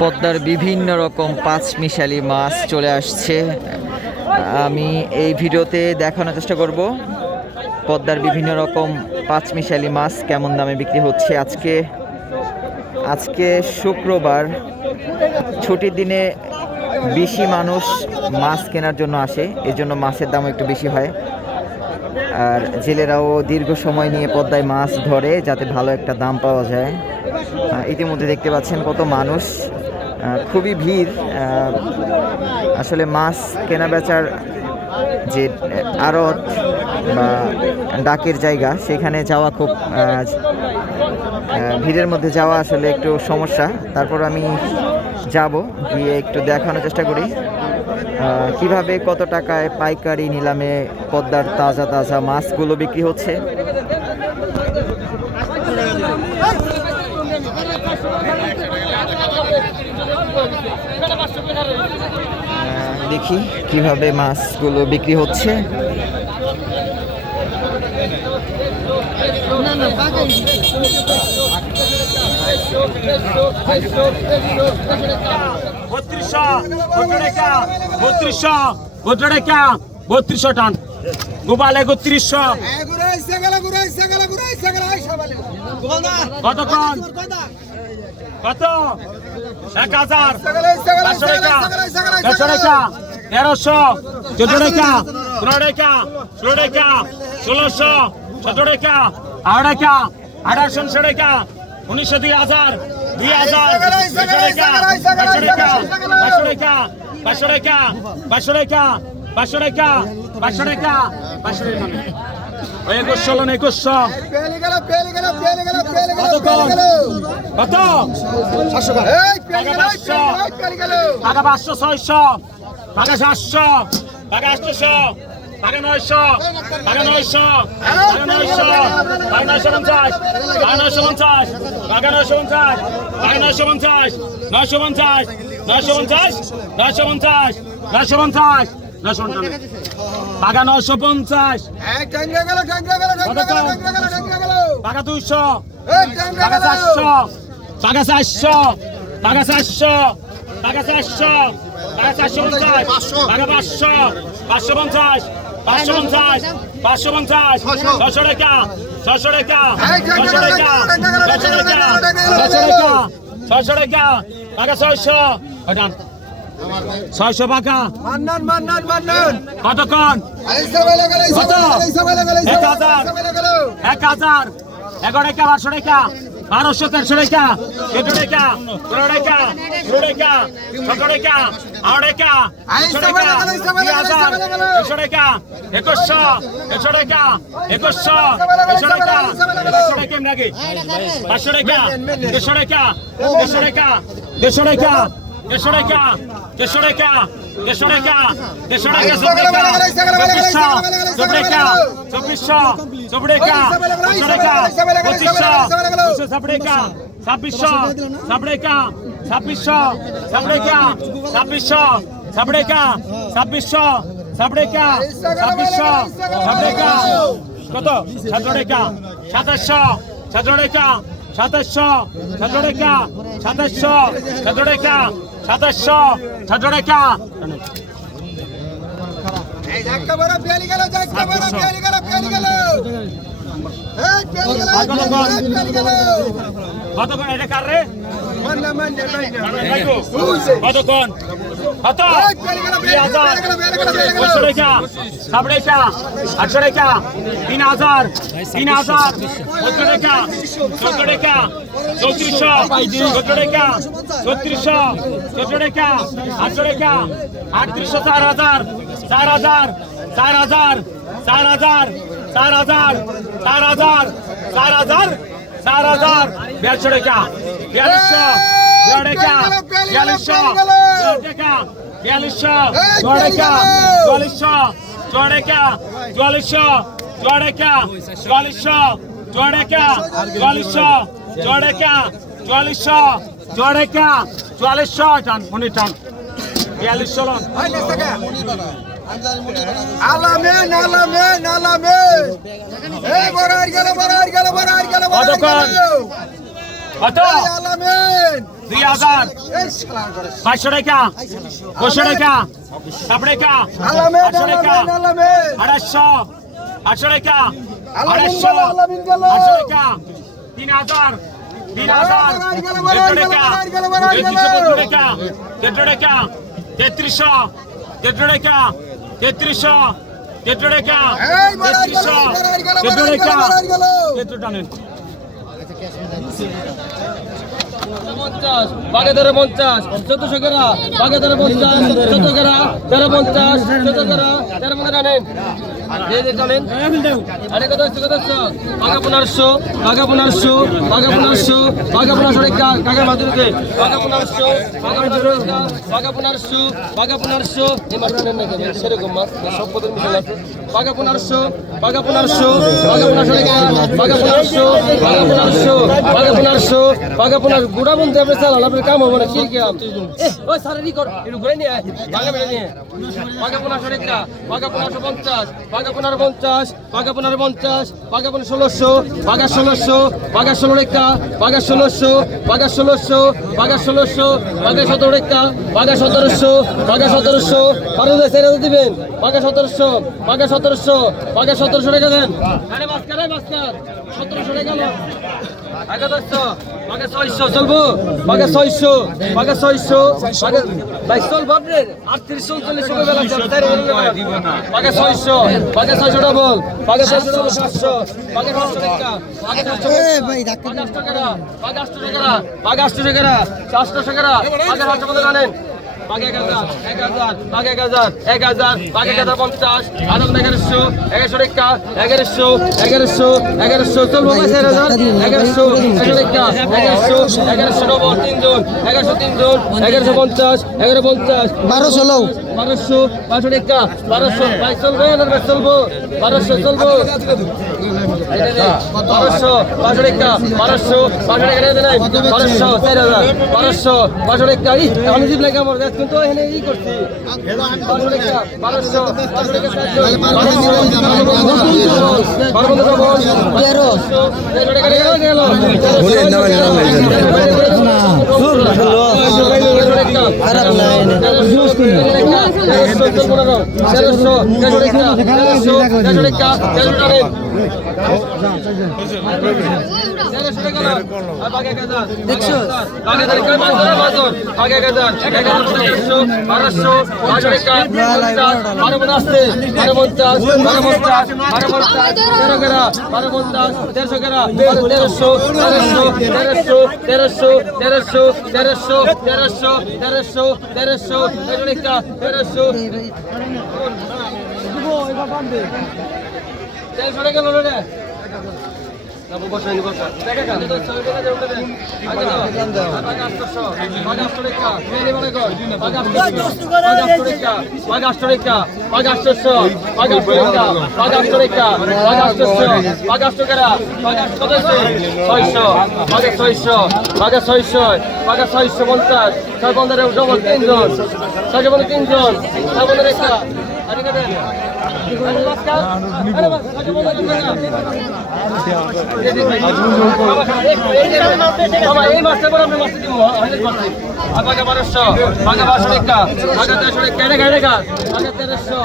পদ্মার বিভিন্ন রকম পাঁচ মিশালি মাছ চলে আসছে। আমি এই ভিডিওতে দেখানোর চেষ্টা করব পদ্মার বিভিন্ন রকম পাঁচ মিশালি মাছ কেমন দামে বিক্রি হচ্ছে। আজকে আজকে শুক্রবার, ছুটির দিনে বেশি মানুষ মাছ কেনার জন্য আসে, এজন্য মাছের দাম একটু বেশি হয়। আর জেলেরাও দীর্ঘ সময় নিয়ে পদ্মায় মাছ ধরে যাতে ভালো একটা দাম পাওয়া যায়। ইতিমধ্যে দেখতে পাচ্ছেন কত মানুষ। খুবই ভিড়। আসলে মাছ কেনা বেচার যে আড়ত বা ডাকের জায়গা, সেখানে যাওয়া খুব ভিড়ের মধ্যে যাওয়া আসলে একটু সমস্যা। তারপর আমি যাব, গিয়ে একটু দেখানোর চেষ্টা করি। কীভাবে কত টাকায় পাইকারি নিলামে পদ্মার তাজা তাজা মাছগুলো বিক্রি হচ্ছে? দেখি কীভাবে মাছগুলো বিক্রি হচ্ছে। বত্রিশশো বত্রিশা বত্রিশশো বত্রিশা বত্রিশশো টান। গোপাল একত্রিশশো। কতক্ষণ কত এক হাজার। পাঁচশো টাকা দেড়শো টাকা তেরোশো। চোদ্দ টাকা পনেরো টাকা ষোলো টাকা ষোলোশো। সতেরো টাকা আড়াই টাকা আঠারোশো উনিশশো টাকা উনিশশো দুই হাজার। দুই হাজার। দুশো টাকা পাঁচশো টাকা পাঁচশো টাকা পাঁচশো টাকা পাঁচশো টাকা পাঁচশো টাকা পাঁচশো টাকা পাঁচশো টাকা ওই একুশশো লোন একুশশো কত টাকা পাঁচশো, ছয়শো। টাকা সাতশো। টাকা আটশোশো। টাকা নয়শো। টাকা নয়শো। টাকা নয়শো। টাকা নয়শো পঞ্চাশ। টাকা নয়শো পঞ্চাশ। টাকা নয়শো পঞ্চাশ। টাকা নয়শো পঞ্চাশ। নয়শো পঞ্চাশ। নয়শো পঞ্চাশ। নয়শো পঞ্চাশ। নয়শো পঞ্চাশ। পঞ্চাশ টাকা নয়শো পঞ্চাশ। টাকা দুইশো। টাকা চারশো। টাকা চারশো। টাকা চারশো। টাকা চারশো। টাকা চারশো পঞ্চাশ। টাকা পাঁচশো। পাঁচশো পঞ্চাশ। পাঁচশো পঞ্চাশ। পাঁচশো পঞ্চাশ। ছশো। টাকা। ছশো টাকা। ছশো টাকা। ছশো টাকা। ছশো টাকা। ছশো টাকা। টাকা ছয়শো। ছয়শো মান্নান কতক্ষণ? কত? এক হাজার। এক হাজার। এগারো টাকা বারোশো টাকা বারোশো তেরোশো টাকা চোদ্দ টাকা পনেরো টাকা ষোলো টাকা সতেরো টাকা আড়াই টাকা একশো টাকা দুই হাজার। একশো টাকা একুশশো। একশো টাকা একুশশো। একশো টাকা একশো টাকা নাকি পাঁচশো টাকা দেড়শো টাকা দেড়শো টাকা দেড়শো টাকা দেড়শো টাকা দেড়শো টাকা দেড়শো টাকা দেড়শো টাকা চব্বিশশো চব্বিশশো চব্বিশশো চব্বিশশো দেড়শো টাকা পঁচিশশো দুশো সাপড়েকা ছাব্বিশশো সাপড়েকা ছাব্বিশশো সাপড়েকা ছাব্বিশশো সাপড়েকা ছাব্বিশশো সাপড়েকা ছাব্বিশশো সাপড়েকা কত সাতশো টাকা সাতাশশো সাতাশশো সতেরো টাকা সাতাশশো সতেরো টাকা সাতাশশো সতেরো টাকা কতক্ষণ এটা কার রে? কতক্ষণ কত দুই হাজার পঁয়শো টাকা সাত টাকা আটশো টাকা তিন হাজার তিন হাজার চোদ্দ টাকা চোদ্দ টাকা চৌত্রিশশো চোদ্দ টাকা চৌত্রিশশো চোদ্দ টাকা আটশো টাকা আটত্রিশশো চার হাজার চার হাজার চার হাজার চার হাজার চার হাজার চার হাজার চার হাজার চার হাজার বিয়াল্লিশশো টাকা বিয়াল্লিশশো টাকা বিয়াল্লিশশো টাকা বিয়াল্লিশশো টাকা চুয়াল্লিশশো টাকা চুয়াল্লিশশো টাকা চুয়াল্লিশশো টাকা চুয়াল্লিশশো টাকা চুয়াল্লিশশো টাকা চুয়াল্লিশশো টান মনে টান। বিয়াল্লিশশো লন। আলামেন আলামেন আলামেন এই বড়ার গেল বড়ার গেল বড়ার গেল বড়ার কতক্ষণ? গেল। কত দুই হাজার। পাঁচশো টাকা। দুশো টাকা। তারপরে আটশো টাকা। আড়াইশো। আটশো টাকা। আড়াইশো। আটশো টাকা। তিন হাজার। তিন হাজার। দেড়শো টাকা। দেড়শো টাকা। তেত্রিশশো। দেড়শো টাকা। তেত্রিশশো। দেড়শো টাকা। তেত্রিশশো। দেড়শো টাকা। তেত্রিশশো que as meninas. পঞ্চাশ বাগে ধরে পঞ্চাশ চোদ্দশো তেরো পঞ্চাশ চোদ্দ তেরো পনেরো আনেন পনেরোশো টাকা পনেরোশো টাকা পনেরোশো টাকা পনেরোশো টাকা মাদুরকে টাকা পনেরোশো টাকা পনেরোশো টাকা পনেরোশো সেরকম মাছ সব পদের মিশাল আছে টাকা পনেরোশো টাকা পনেরোশো টাকা পনেরোশো বুড়া বন্ধু আপনি চালান, আপনার কাম হবে না ঠিক ওই ঘুরে নিয়ে নিয়ে। একটা পনেরোশো পঞ্চাশ। ভাগে পনেরো পঞ্চাশ। ভাগে পনেরো পঞ্চাশ। ভাগে পনেরো ষোলোশো। ভাগে ষোলোশো। ভাগে ষোলো রেখা ভাগে ষোলোশো। ভাগে ষোলোশো। ভাগে ষোলোশো। ভাগে সতেরো রেখা ভাগে সতেরোশো। ভাগে সতেরোশো। পারো দিবেন। ভাগে সতেরোশো। ভাগে সতেরোশো। ভাগে সতেরোশো রেখে দেন। সতেরোশো চলবো পাকে ছয়শো পাকে ছয়শো পাকে বাইশ চলবো আপনার আটত্রিশ চল্লিশ বেলা পাকে ছয়শো পাকে ছয়শো ডাবল পাকে ছয়শো সাতশো পাকে সাতশো টাকা টাকা পাকে আটশো টাকা পাকে আটশো টাকা চারশো টাকা পাকে সাতশো টাকা আনেন বাঘ এক হাজার হাজার পঞ্চাশ হাজার তিনজন তিনজন পঞ্চাশ এগারো পঞ্চাশ। বারোশো বারোশো রেখা বারোশো ভাই চলবে না ভাই চলবো বারোশো চলবো বারোশো বারোশো রেখা বারোশো বারোশো রেখা রেখে নাই বারোশো চার হাজার বারোশো বারোশো রেখা ই আমি জিপ লাগে আমার দেখ কিন্তু এখানে ই করছি বারোশো রেখা বারোশো বারোশো ডবল তেরোশো তেরো রেখা রেখে গেল খারাপ না এটা দেখছ তেরোশো টাকা লোনে ছয়শো পঞ্চাশ ছয় পনেরো ডবল তিনজন ছয় পনেরো তিনজন ছয় পনেরো রেখা এই মাছটা পর আপনি মাছটা দিব আগে বারোশো আগে বারোশো টাকা আগে তেরোশো